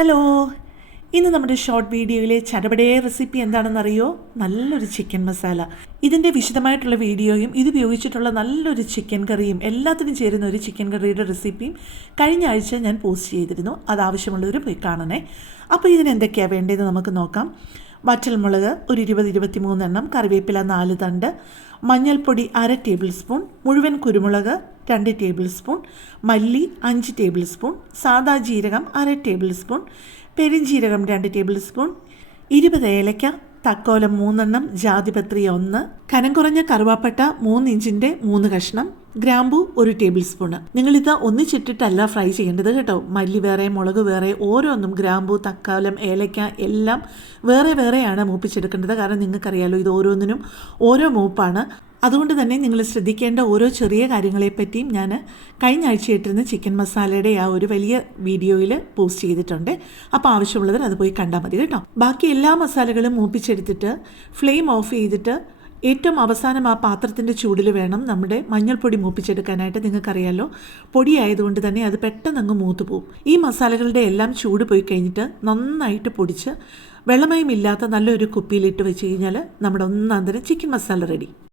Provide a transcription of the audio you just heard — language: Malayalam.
ഹലോ, ഇന്ന് നമ്മുടെ ഷോർട്ട് വീഡിയോയിലെ ചടപടേ റെസിപ്പി എന്താണെന്നറിയോ? നല്ലൊരു ചിക്കൻ മസാല. ഇതിൻ്റെ വിശദമായിട്ടുള്ള വീഡിയോയും ഇത് ഉപയോഗിച്ചിട്ടുള്ള നല്ലൊരു ചിക്കൻ കറിയും എല്ലാത്തിനും ചേരുന്ന ഒരു ചിക്കൻ കറിയുടെ റെസിപ്പിയും കഴിഞ്ഞ ആഴ്ച ഞാൻ പോസ്റ്റ് ചെയ്തിരുന്നു. അത് ആവശ്യമുള്ളവർ പോയി കാണണേ. അപ്പോൾ ഇതിനെന്തൊക്കെയാണ് വേണ്ടതെന്ന് നമുക്ക് നോക്കാം. വറ്റൽമുളക് ഒരു 20-23 എണ്ണം, കറിവേപ്പില 4 തണ്ട്, മഞ്ഞൾപ്പൊടി 1/2 ടേബിൾ സ്പൂൺ, മുഴുവൻ കുരുമുളക് 2 ടേബിൾ സ്പൂൺ, മല്ലി 5 ടേബിൾ സ്പൂൺ, സാദാ ജീരകം 1/2 ടേബിൾ സ്പൂൺ, പെരിഞ്ജീരകം 2 ടേബിൾ സ്പൂൺ, 20 ഏലക്ക, തക്കോലം 3 എണ്ണം, ജാതിപത്രി 1, കനം കുറഞ്ഞ കറുവാപ്പട്ട 3 ഇഞ്ചിൻ്റെ 3 കഷ്ണം, ഗ്രാമ്പു 1 ടേബിൾ സ്പൂണ്. നിങ്ങളിത് ഒന്നിച്ചിട്ടിട്ടല്ല ഫ്രൈ ചെയ്യേണ്ടത് കേട്ടോ. മല്ലി വേറെ, മുളക് വേറെ, ഓരോന്നും ഗ്രാമ്പു, തക്കാലം, ഏലക്ക എല്ലാം വേറെ വേറെയാണ് മൂപ്പിച്ചെടുക്കേണ്ടത്. കാരണം നിങ്ങൾക്കറിയാലോ, ഇത് ഓരോന്നിനും ഓരോ മൂപ്പാണ്. അതുകൊണ്ട് തന്നെ നിങ്ങൾ ശ്രദ്ധിക്കേണ്ട ഓരോ ചെറിയ കാര്യങ്ങളെപ്പറ്റിയും ഞാൻ കഴിഞ്ഞ ആഴ്ച ഇട്ടിരുന്ന ചിക്കൻ മസാലയുടെ ആ ഒരു വലിയ വീഡിയോയിൽ പോസ്റ്റ് ചെയ്തിട്ടുണ്ട്. അപ്പോൾ ആവശ്യമുള്ളവർ അത് പോയി കണ്ടാൽ മതി കേട്ടോ. ബാക്കി എല്ലാ മസാലകളും മൂപ്പിച്ചെടുത്തിട്ട് ഫ്ലെയിം ഓഫ് ചെയ്തിട്ട് ഏറ്റവും അവസാനം ആ പാത്രത്തിൻ്റെ ചൂടിൽ വേണം നമ്മുടെ മഞ്ഞൾപ്പൊടി മൂപ്പിച്ചെടുക്കാനായിട്ട്. നിങ്ങൾക്കറിയാലോ, പൊടി ആയതുകൊണ്ട് തന്നെ അത് പെട്ടെന്ന് അങ്ങ് മൂത്ത് പോവും. ഈ മസാലകളുടെ എല്ലാം ചൂട് പോയി കഴിഞ്ഞിട്ട് നന്നായിട്ട് പൊടിച്ച് വെള്ളമയമില്ലാത്ത നല്ലൊരു കുപ്പിയിലിട്ട് വെച്ച് കഴിഞ്ഞാൽ നമ്മുടെ ഒന്നാന്തരം ചിക്കൻ മസാല റെഡി.